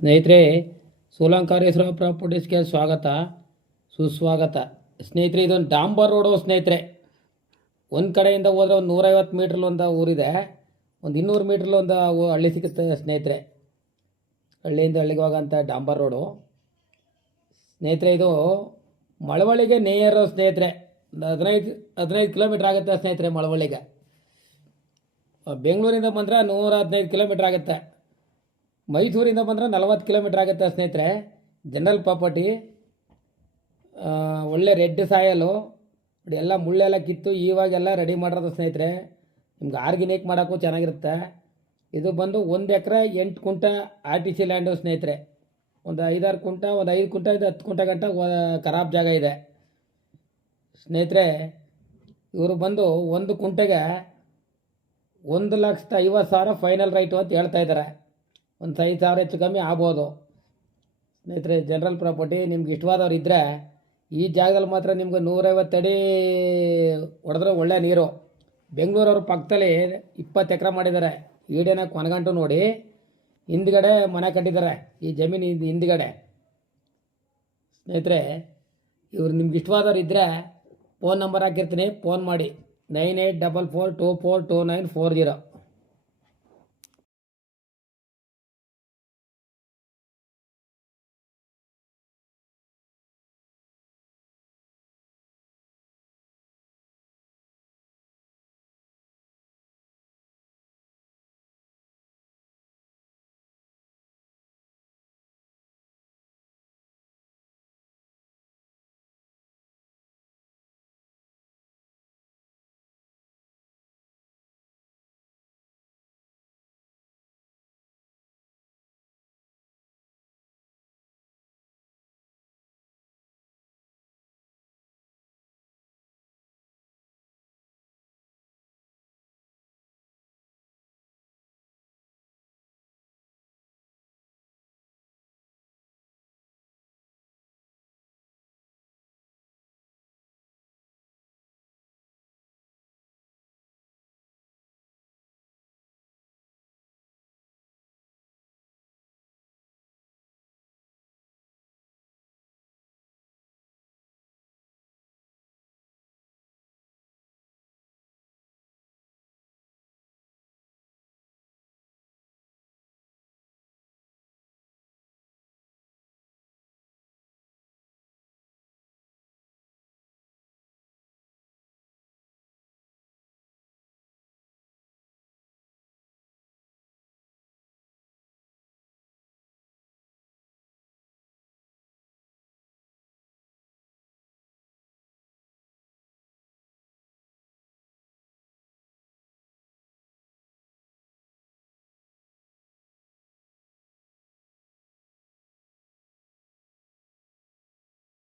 ಸ್ನೇಹಿತರೆ, ಸೋಲಂಕಾರೇಶ್ವರ ಪ್ರಾಪರ್ಟೀಸ್ಗೆ ಸ್ವಾಗತ ಸುಸ್ವಾಗತ. ಸ್ನೇಹಿತರೆ, ಇದೊಂದು ಡಾಂಬರ್ ರೋಡು. ಸ್ನೇಹಿತರೆ, ಒಂದು ಕಡೆಯಿಂದ ಹೋದರೆ ಒಂದು 150 ಮೀಟ್ರಲ್ಲಿ ಒಂದು ಊರಿದೆ, ಒಂದು 200 ಮೀಟ್ರಲ್ಲಿ ಒಂದು ಹಳ್ಳಿ ಸಿಗುತ್ತೆ. ಸ್ನೇಹಿತರೆ, ಹಳ್ಳಿಯಿಂದ ಹಳ್ಳಿಗೆ ಹೋಗೋಂಥ ಡಾಂಬರ್ ರೋಡು. ಸ್ನೇಹಿತರೆ, ಇದು ಮಳವಳ್ಳಿಗೆ ನೇಯರು. ಸ್ನೇಹಿತರೆ, ಒಂದು 15 ಕಿಲೋಮೀಟ್ರ್ ಆಗುತ್ತೆ. ಸ್ನೇಹಿತರೆ, ಮಳವಳ್ಳಿಗೆ ಬೆಂಗಳೂರಿಂದ ಬಂದರೆ 115 ಕಿಲೋಮೀಟ್ರ್ ಆಗುತ್ತೆ. ಮೈಸೂರಿಂದ ಬಂದರೆ 40 ಕಿಲೋಮೀಟ್ರ್ ಆಗುತ್ತೆ. ಸ್ನೇಹಿತರೆ, ಜನರಲ್ ಪ್ರಾಪರ್ಟಿ, ಒಳ್ಳೆ ರೆಡ್ ಸಾಯಲು ನೋಡಿ, ಎಲ್ಲ ಮುಳ್ಳೆಲ್ಲ ಕಿತ್ತು ಇವಾಗೆಲ್ಲ ರೆಡಿ ಮಾಡಿರೋದು. ಸ್ನೇಹಿತರೆ, ನಿಮ್ಗೆ ಆರ್ಗ್ಯಾನಿಕ್ ಮಾಡೋಕ್ಕೂ ಚೆನ್ನಾಗಿರುತ್ತೆ. ಇದು ಬಂದು 1 ಎಕರೆ 8 ಕುಂಟ RTC ಲ್ಯಾಂಡು. ಸ್ನೇಹಿತರೆ, ಒಂದು 5-6 ಕುಂಟ, ಒಂದು 5 ಕುಂಟ 10 ಕುಂಟ ಗಂಟ ಖರಾಬ್ ಜಾಗ ಇದೆ. ಸ್ನೇಹಿತರೆ, ಇವರು ಬಂದು 1 ಕುಂಟೆಗೆ 1,50,000 ಫೈನಲ್ ರೈಟು ಅಂತ ಹೇಳ್ತಾ ಇದ್ದಾರೆ. ಒಂದು 5,000 ಹೆಚ್ಚು ಕಮ್ಮಿ ಆಗ್ಬೋದು. ಸ್ನೇಹಿತರೆ, ಜನರಲ್ ಪ್ರಾಪರ್ಟಿ ನಿಮ್ಗೆ ಇಷ್ಟವಾದವ್ರು ಇದ್ದರೆ ಈ ಜಾಗದಲ್ಲಿ ಮಾತ್ರ ನಿಮ್ಗೆ 150 ಅಡಿ ಹೊಡೆದ್ರೆ ಒಳ್ಳೆ ನೀರು. ಬೆಂಗಳೂರವ್ರ ಪಕ್ಕದಲ್ಲಿ 20 ಎಕರೆ ಮಾಡಿದ್ದಾರೆ. ಈಡೇನ ಕೊನಗಂಟು ನೋಡಿ, ಹಿಂದ್ಗಡೆ ಮನೆ ಕಟ್ಟಿದ್ದಾರೆ. ಈ ಜಮೀನು ಹಿಂದ್ಗಡೆ. ಸ್ನೇಹಿತರೆ, ಇವ್ರು ನಿಮ್ಗೆ ಇಷ್ಟವಾದವ್ರು ಇದ್ದರೆ ಫೋನ್ ನಂಬರ್ ಹಾಕಿರ್ತೀನಿ, ಫೋನ್ ಮಾಡಿ 9844242940.